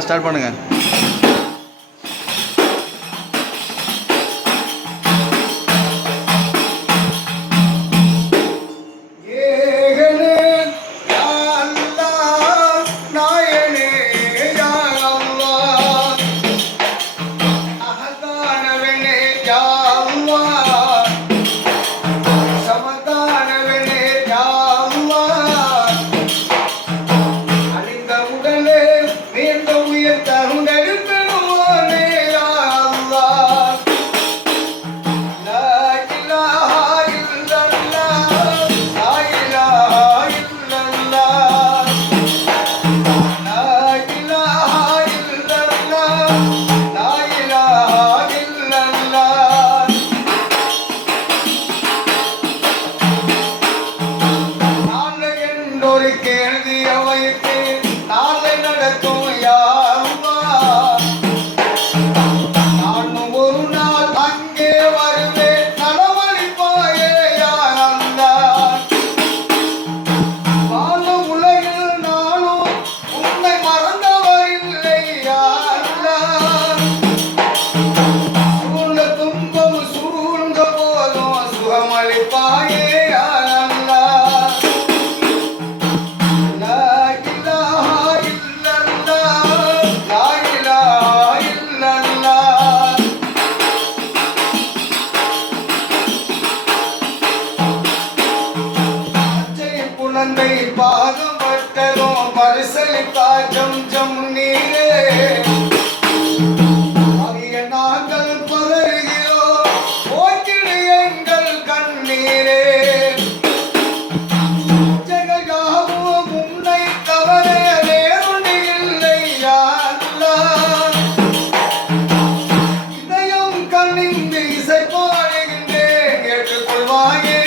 Start பண்ணுங்க. பாதம் பட்டதும் பரிசலித்தா ஜம் ஜம் நீரே ஆகிய நாங்கள் பதறுகிறோம் போக்கிடு எங்கள் கண்ணீரே ஜெகயாவும் உன்னை தவற வேறொன்று இல்லை யா அல்லாஹ் இதயம் கண்ணிந்து இசை பாடுகின்றேன் ஏற்றுக்கொள்வாயே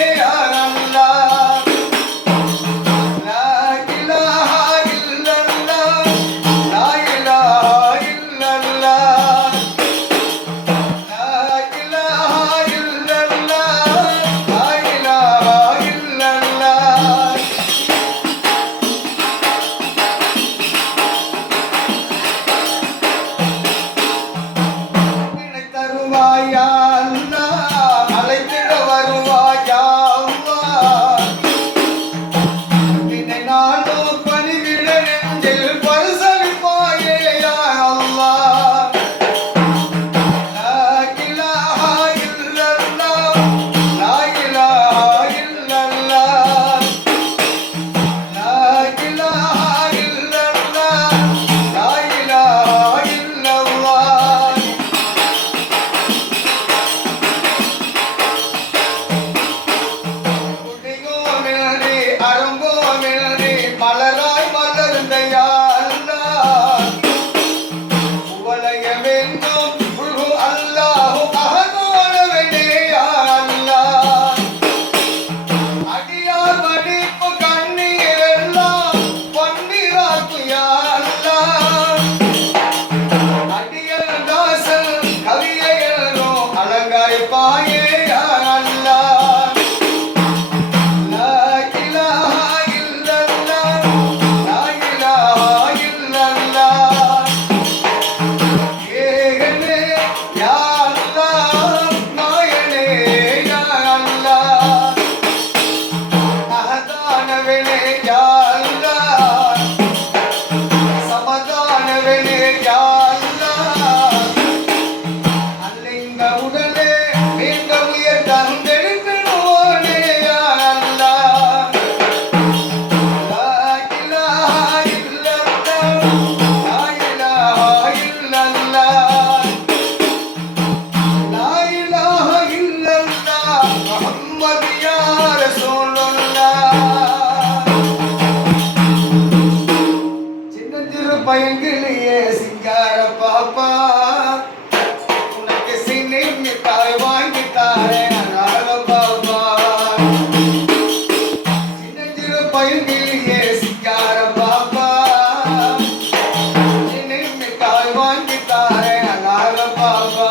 பயங்கிலேயே சிங்கார பாப்பா உனக்கு சின்ன தாய் வாங்கி தாரேன் பாப்பா சின்ன சிறு பயங்கிலேயே சிங்கார பாப்பா சின்ன தாய் வாங்கி தாரேன் பாப்பா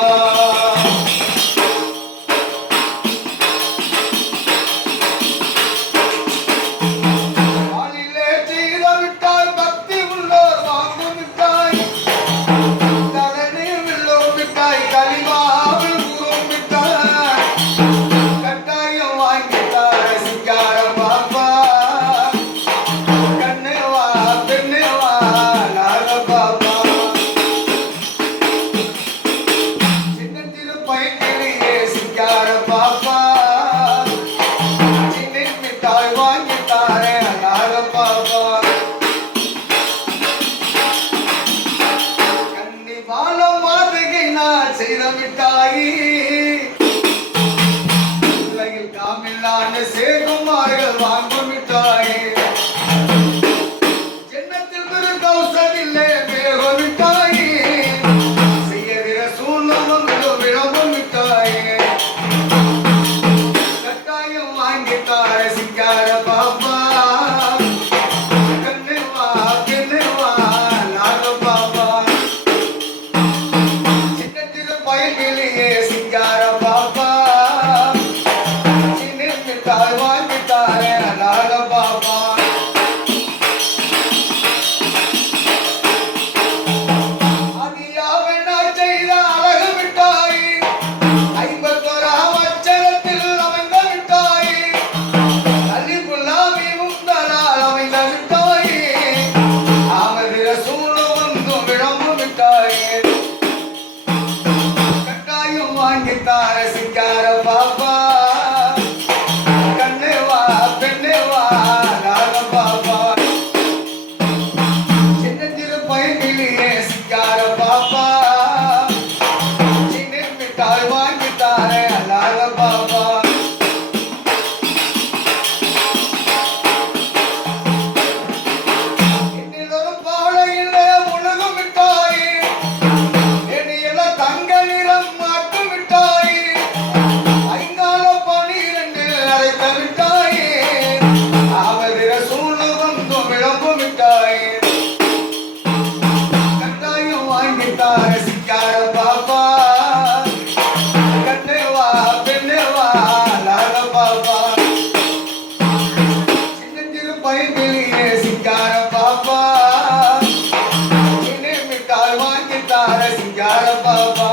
வாலிலே செய்த விட்டால் பக்தி உள்ளோர் வாங்கும் விட்டால் செய்த மிட்டாயி உலகில் காமில்லான்னு சேகுமார்கள் வாங்கும் மிட்டாயி ஜன்னத்தில் பெரு கௌசமில்லை மேக மிட்டாயி செய்யதிர சூழ்நவம் விளம்பும் மிட்டாயி கட்டாயம் வாங்கித்தார சிங்கார பாப்பா சிங்கார பாப்பா கண்ணே வா பெண்ணே வா நாக பாப்பா சின்ன சிறு பயனிலேயே சிங்கார பாப்பா சின்ன மிட்டாய் வாங்கித்தாரே நாக பாப்பா என்னிலொரு பாடையிலே உலகம் மிட்டாய் என்னையெல்லாம் தங்க நிறம் சிங்கார பாப்பா கண்ணே வா பெண்ணே வா நாக பாப்பா சின்ன சிறு பயனிலேயே சிங்கார பாப்பா சின்ன மிட்டாய் வாங்கித்தார சிங்கார பாப்பா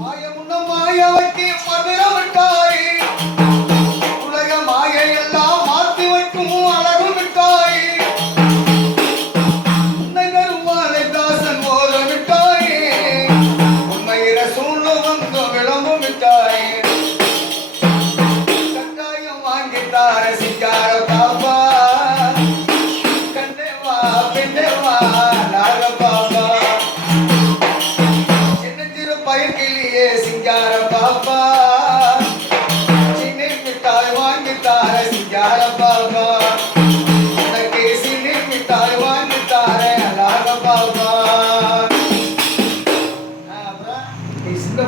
மாயமுன்ன மாயவட்டி மதுர மிட்டாய் உலக மாயையெல்லாம் மாற்றி வைக்கும் அழகு மிட்டாய் சிங்கார பாப்பா கண்ணே வா பெண்ணே வா நாக பாப்பா சின்ன சிறு பயிர்கிளியே சிங்கார பாப்பா